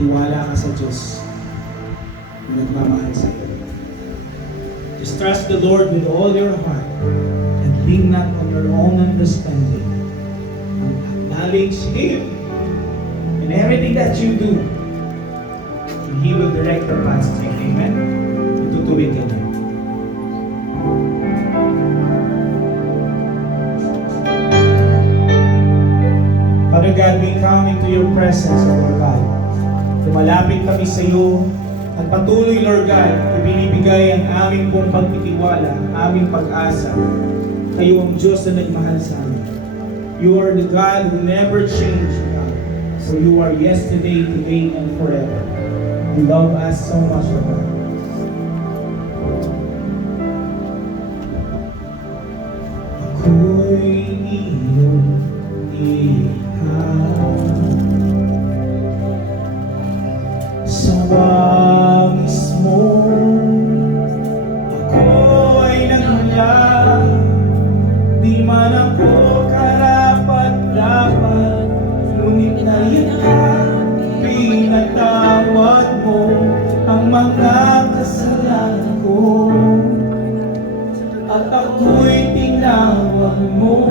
Tiwala ka sa Diyos na nagmamahal sa iyo. Just trust the Lord with all your heart and lean not on your own understanding. Acknowledge Him in everything that you do. And He will direct your paths. Amen? Itutuwid ka niya. Father God, we come into your presence, Lord God. Lumalapit kami sa iyo at patuloy, Lord God, ibinibigay ang aming pong pagtitiwala, ang aming pag-asa. Kayo ang Diyos na nagmahal sa amin. You are the God who never changed, God. So you are yesterday, today, and forever. You love us so much, Lord God. Ako'y iyong sa wangis mo, ako ay nagmula. Di man ako karapat-dapat, ngunit naiyan pinatawad mo ang mga kasalanan ko, at ako'y tinawag mo.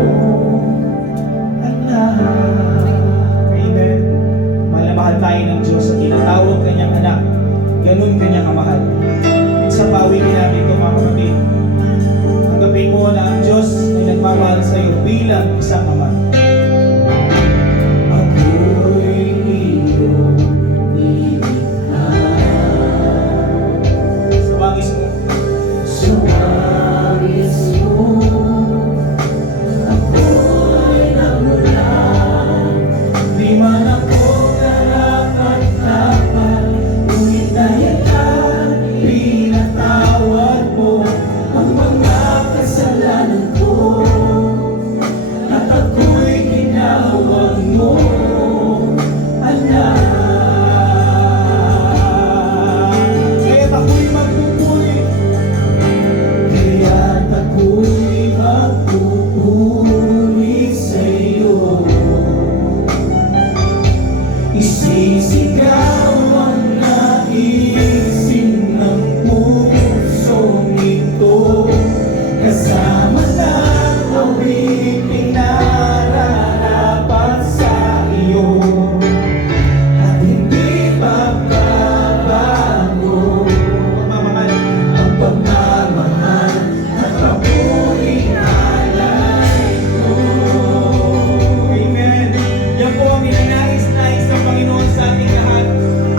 Amen. Mahal tayo ng Diyos sa tinatawag kanyang anak. Ganun kanyang kamahal. Sa pawigin natin ito, mga kapatid. Tanggapin mo na ang Diyos ay nagmamahal sa iyo bilang isang ama. Ako'y iyong nilikha. Sa wangis mo. Sa wangis mo.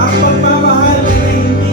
Ang pagmamahal ay hindi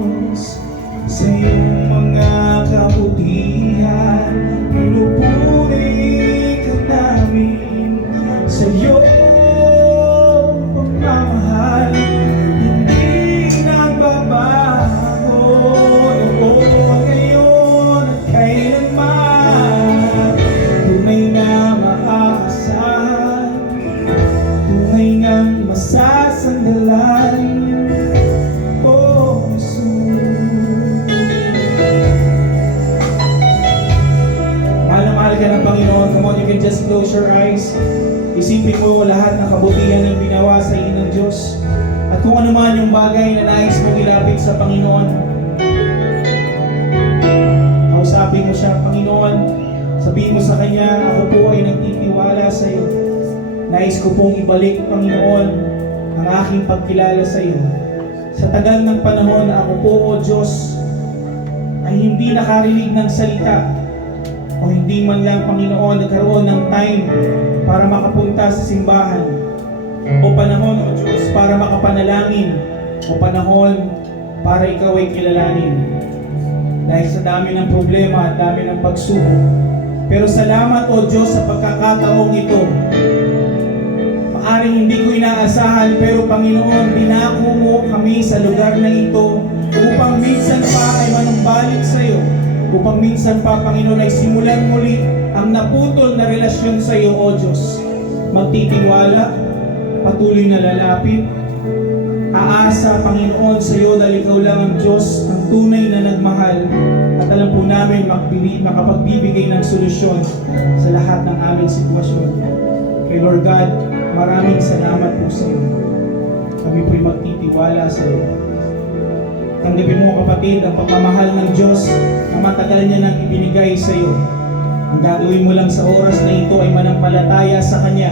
Diyos, sa iyong mga kabutihan, pinupuri ka namin, sa iyong pagmamahal, hindi nagbabago, noon, ngayon at kailanman. Tunay na maaasahan, tunay ngang masasandalan, oh Jesus. Mahal na mahal ka ng Panginoon. Come on, you can just close your eyes. Isipin mo lahat ng kabutihan ng ginawa sa iyo ng Diyos. At kung ano man yung bagay na nais mong ilapit sa Panginoon, kausapin mo siya, Panginoon. Sabihin mo sa Kanya, ako po ay nagtitiwala sa iyo. Nais ko pong ibalik, Panginoon, ang aking pagkilala sa iyo. Sa tagal ng panahon na ako po, O Diyos, ay hindi nakarinig ng salita o hindi man lang, Panginoon, nagkaroon ng time para makapunta sa simbahan o panahon, O Diyos, para makapanalangin o panahon para ikaw ay kilalanin. Dahil sa dami ng problema at dami ng pagsubok. Pero salamat, O Diyos, sa pagkakataong ito. Maaring hindi ko inaasahan, pero Panginoon, dinako mo kami sa lugar na ito upang minsan pa ay manumbalik sa iyo. Upang minsan pa, Panginoon, ay simulan muli ang naputol na relasyon sa iyo, O Diyos. Magtitiwala, patuloy na lalapit, aasa, Panginoon, sa iyo dahil ikaw lang ang Diyos, ang tunay na nagmahal. At alam po namin makapagbibigay ng solusyon sa lahat ng aming sitwasyon. Kay Lord God, maraming salamat po sa iyo. Kami po'y magtitiwala sa iyo. Tanggapin mo, kapatid, ang pagmamahal ng Diyos na matagal niya nang ibinigay sa iyo. Ang gagawin mo lang sa oras na ito ay manampalataya sa Kanya.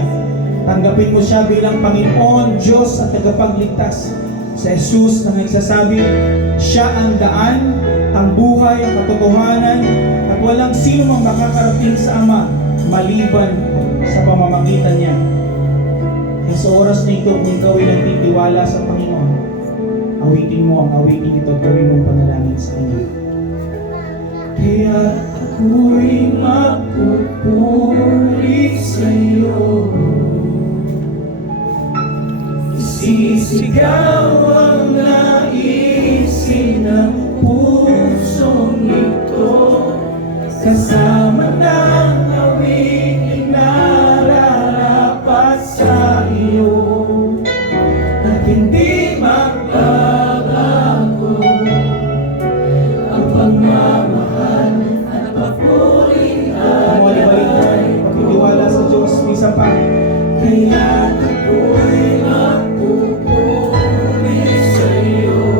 Tanggapin mo siya bilang Panginoon, Diyos at tagapagligtas. Sa Jesus na nagsasabi, siya ang daan, ang buhay, ang katotohanan, at walang sino mang makakarating sa Ama maliban sa pamamagitan niya. Kaya sa oras na ito, kung ikaw ay nagtitiwala sa Panginoon, awitin mo ang awitin ito at gawin mong panalangin sa Kanya. Kaya ako'y magpupuri sa iyo, isisigaw ang naisin ng pusong ito, kasama ng awiting nararapat sa iyo, at hindi magbabago ang pagmamahal at papuri ay pagtitiwala sa Diyos. Isa pa, kaya ako'y magpupuri sa iyo,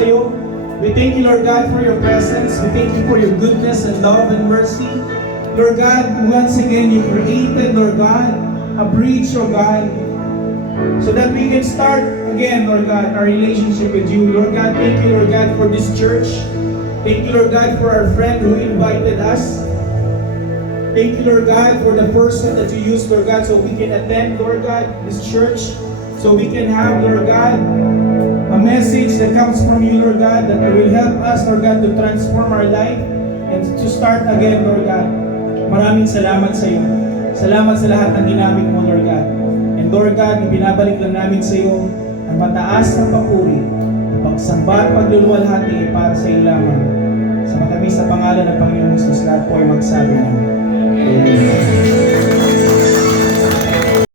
sa iyo. We thank you, Lord God, for your presence. We thank you for your goodness and love and mercy. Lord God, once again, you created, Lord God, a bridge, Lord God, so that we can start again, Lord God, our relationship with you. Lord God, thank you, Lord God, for this church. Thank you, Lord God, for our friend who invited us. Thank you, Lord God, for the person that you used, Lord God, so we can attend, Lord God, this church. So we can have, Lord God, a message that comes from you, Lord God, that will help us, Lord God, to transform our life and to start again, Lord God. Maraming salamat sa iyo. Salamat sa lahat ng ginamit mo, Lord God. And Lord God, ibinabalik lang namin sa iyo ang mataas na papuri, pagsamba at pagluluwalhati para sa iyo lamang. Sa matamis na pangalan ng Panginoong Jesus, lahat po ay magsabi namin.